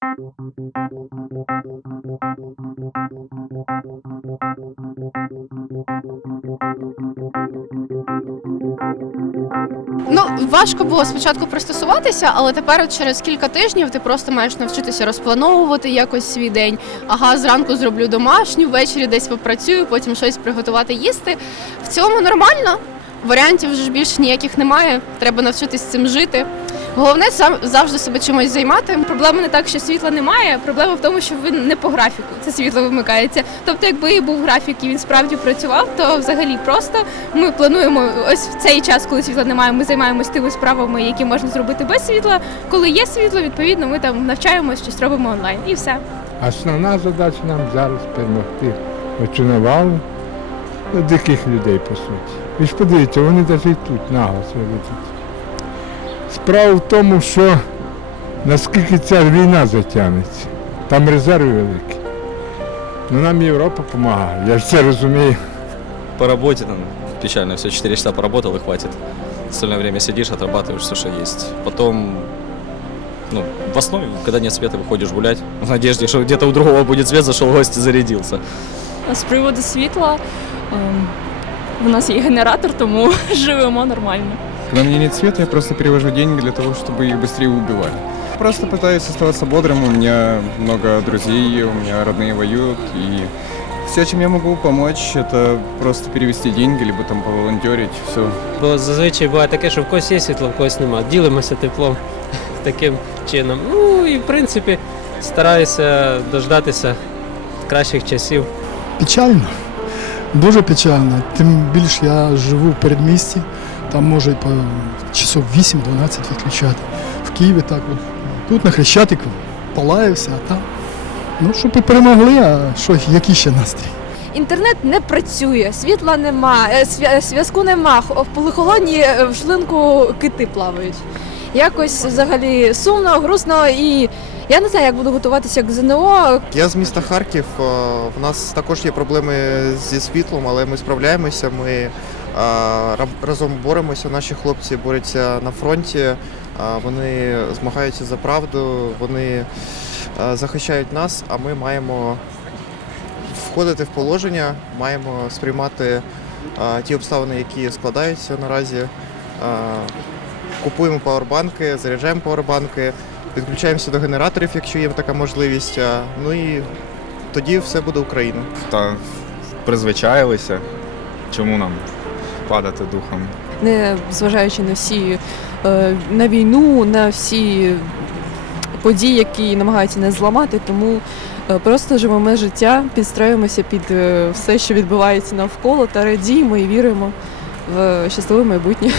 Ну, важко було спочатку пристосуватися, але тепер через кілька тижнів ти просто маєш навчитися розплановувати якось свій день. Ага, зранку зроблю домашню, ввечері десь попрацюю, потім щось приготувати їсти. В цілому нормально. Варіантів вже ж більше ніяких немає. Треба навчитись цим жити. Головне завжди себе чимось займати. Проблема не так, що світла немає, проблема в тому, що він не по графіку, це світло вимикається. Тобто, якби і був графік і він справді працював, то взагалі просто ми плануємо ось в цей час, коли світла немає, ми займаємося тими справами, які можна зробити без світла. Коли є світло, відповідно, ми там навчаємося, щось робимо онлайн і все. Основна задача нам зараз перемогти оцю навалу диких людей, по суті. Ви ж подивіться, вони навіть і тут наголос ведуть. Справа в тому, що наскільки ця війна затягнеться, там резерви великі. Ну, нам Європа допомагає, я ж це розумію. По работе там печально, все 4 часа поработал и хватит. Остальное время сидишь, отрабатываешь все, что есть. Потом, ну, в основе, когда нет света, выходишь гулять, в надежде, что где-то у другого будет свет, зашел в гости, зарядился. З приводу світла, у нас є генератор, тому живемо нормально. Когда у меня нет света, я просто перевожу деньги для того, чтобы их быстрее убивали. Просто пытаюсь оставаться бодрым, у меня много друзей, у меня родные воюют, и все, чем я могу помочь, это просто перевести деньги, либо там поволонтерить, все. Бо зазвичай буває таке, що в когось є світло, в когось немає. Ділимося теплом таким чином. Ну і в принципі стараюся дождатися кращих часів. Печально, дуже печально. Тим більше я живу в передмісті, там може по часов 8-12 відключати. В Києві так от. Тут на Хрещатику палаюся, а там. Ну, щоб і перемогли, а що, який ще настрій? Інтернет не працює, світла нема, зв'язку нема, в холодні в шлинку кити плавають. Якось взагалі сумно, грустно і я не знаю, як буду готуватися к ЗНО. Я з міста Харків, в нас також є проблеми зі світлом, але ми справляємося, ми разом боремося, наші хлопці борються на фронті, вони змагаються за правду, вони захищають нас, а ми маємо входити в положення, маємо сприймати ті обставини, які складаються наразі. Купуємо павербанки, заряджаємо павербанки, підключаємося до генераторів, якщо є така можливість. Ну і тоді все буде Україна. Та призвичаїлися, чому нам падати духом. Не зважаючи на війну, на всі події, які намагаються нас зламати, тому просто живемо життя, підстраюємося під все, що відбувається навколо, та радіємо і віримо в щасливе майбутнє.